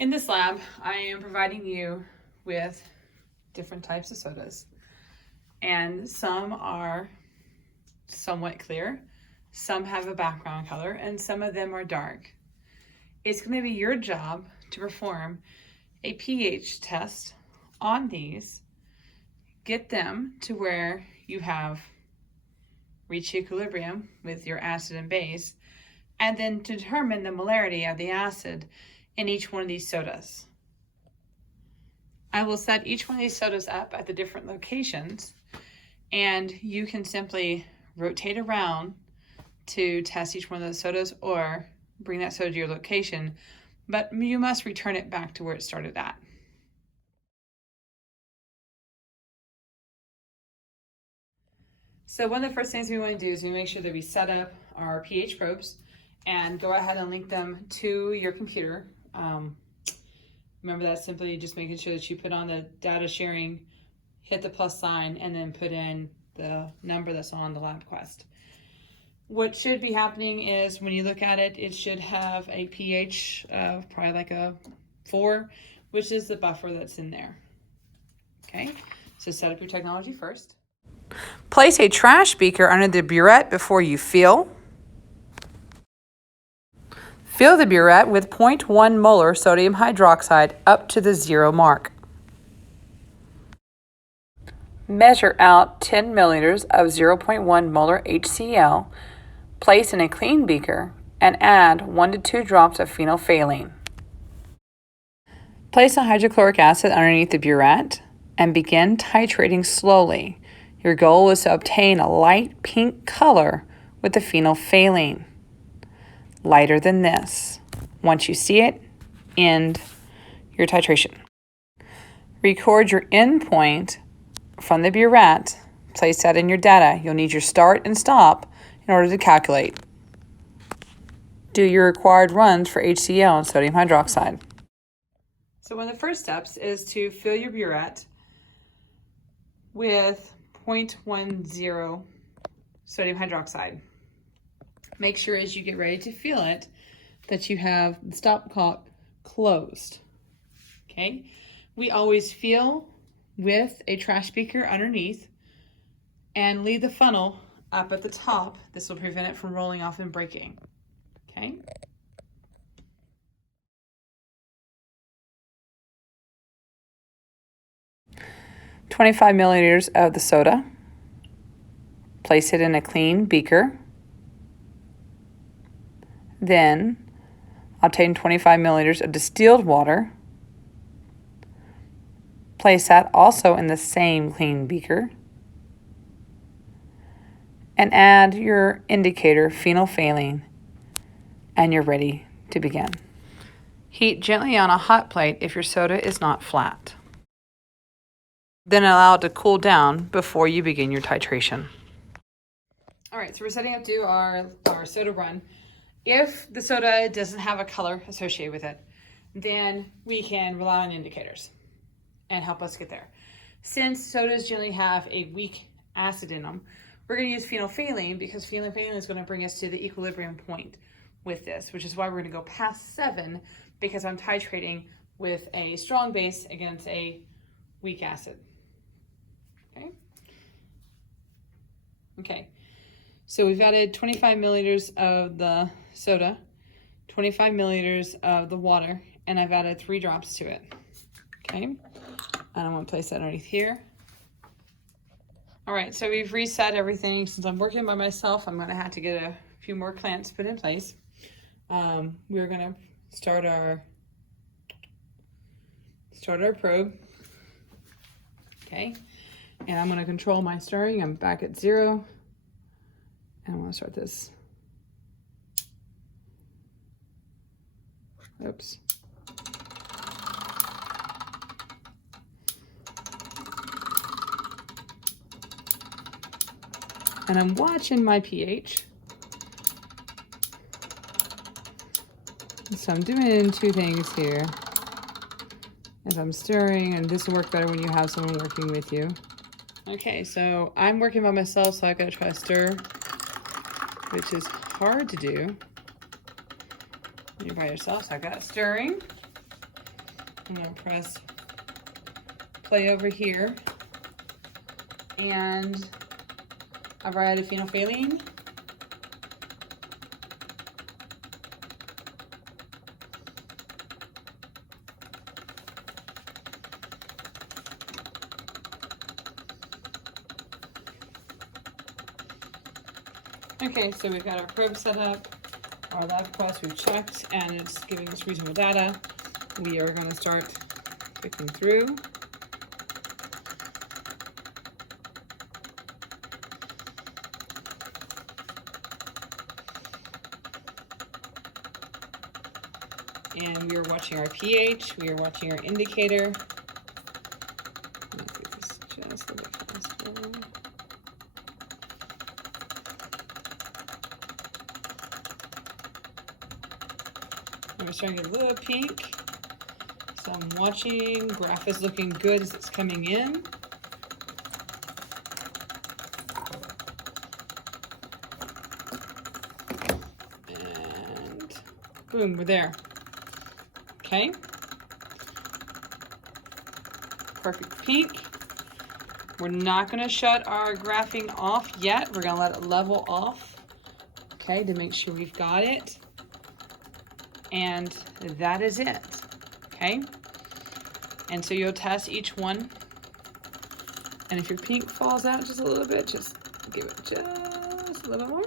In this lab, I am providing you with different types of sodas, and some are somewhat clear, some have a background color, and some of them are dark. It's going to be your job to perform a pH test on these, get them to where you have reached equilibrium with your acid and base, and then determine the molarity of the acid in each one of these sodas. I will set each one of these sodas up at the different locations, and you can simply rotate around to test each one of those sodas or bring that soda to your location, but you must return it back to where it started at. So one of the first things we want to do is we make sure that we set up our pH probes and go ahead and link them to your computer. Remember that simply just making sure that you put on the data sharing, hit the plus sign, and then put in the number that's on the LabQuest. What should be happening is when you look at it, it should have a pH of probably like a 4, which is the buffer that's in there. Okay, so set up your technology first. Place a trash beaker under the burette before you fill. Fill the burette with 0.1 molar sodium hydroxide up to the 0 mark. Measure out 10 milliliters of 0.1 molar HCl, place in a clean beaker, and add 1 to 2 drops of phenolphthalein. Place the hydrochloric acid underneath the burette and begin titrating slowly. Your goal is to obtain a light pink color with the phenolphthalein, lighter than this. Once you see it, end your titration. Record your endpoint from the burette. Place that in your data. You'll need your start and stop in order to calculate. Do your required runs for HCl and sodium hydroxide. So one of the first steps is to fill your burette with 0.10 sodium hydroxide. Make sure as you get ready to fill it that you have the stopcock closed. Okay, we always fill with a trash beaker underneath and leave the funnel up at the top. This will prevent it from rolling off and breaking. Okay. "25 milliliters of the soda. Place it in a clean beaker. Then obtain 25 milliliters of distilled water. Place that also in the same clean beaker. And add your indicator phenolphthalein, and you're ready to begin. Heat gently on a hot plate if your soda is not flat. Then allow it to cool down before you begin your titration. All right, so we're setting up to do our soda run. If the soda doesn't have a color associated with it, then we can rely on indicators and help us get there. Since sodas generally have a weak acid in them, we're going to use phenolphthalein because phenolphthalein is going to bring us to the equilibrium point with this, which is why we're going to go past 7 because I'm titrating with a strong base against a weak acid. Okay. Okay. So we've added 25 milliliters of the soda, 25 milliliters of the water, and I've added 3 drops to it. Okay, and I'm going to place that underneath here. All right, so we've reset everything. Since I'm working by myself, I'm going to have to get a few more clamps put in place. We're going to start our probe. Okay, and I'm going to control my stirring. I'm back at 0. And I want to start this. Oops. And I'm watching my pH. So I'm doing 2 things here. As I'm stirring, and this will work better when you have someone working with you. Okay, so I'm working by myself, so I gotta try to stir, which is hard to do when you're by yourself. So I got it stirring. I'm going to press play over here, and I've added phenolphthalein. Okay, so we've got our probe set up, our lab request we've checked, and it's giving us reasonable data. We are going to start clicking through. And we are watching our pH, we are watching our indicator. Let's do this just a bit faster. We're starting to get a little pink. So I'm watching, graph is looking good as it's coming in. And boom, we're there. Okay. Perfect pink. We're not going to shut our graphing off yet. We're going to let it level off, okay, to make sure we've got it. And that is it, okay? And so you'll test each one. And if your pink falls out just a little bit, just give it just a little more.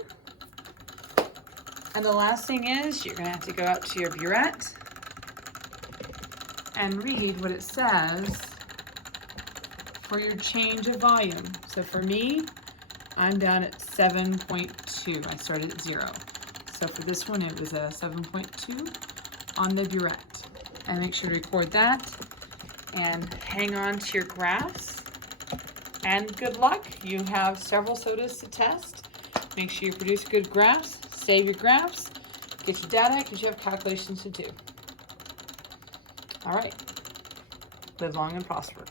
And the last thing is you're gonna have to go out to your burette and read what it says for your change of volume. So for me, I'm down at 7.2. I started at 0. So for this one, it was a 7.2 on the burette. And make sure to record that and hang on to your graphs. And good luck. You have several sodas to test. Make sure you produce good graphs, save your graphs, get your data because you have calculations to do. All right. Live long and prosper.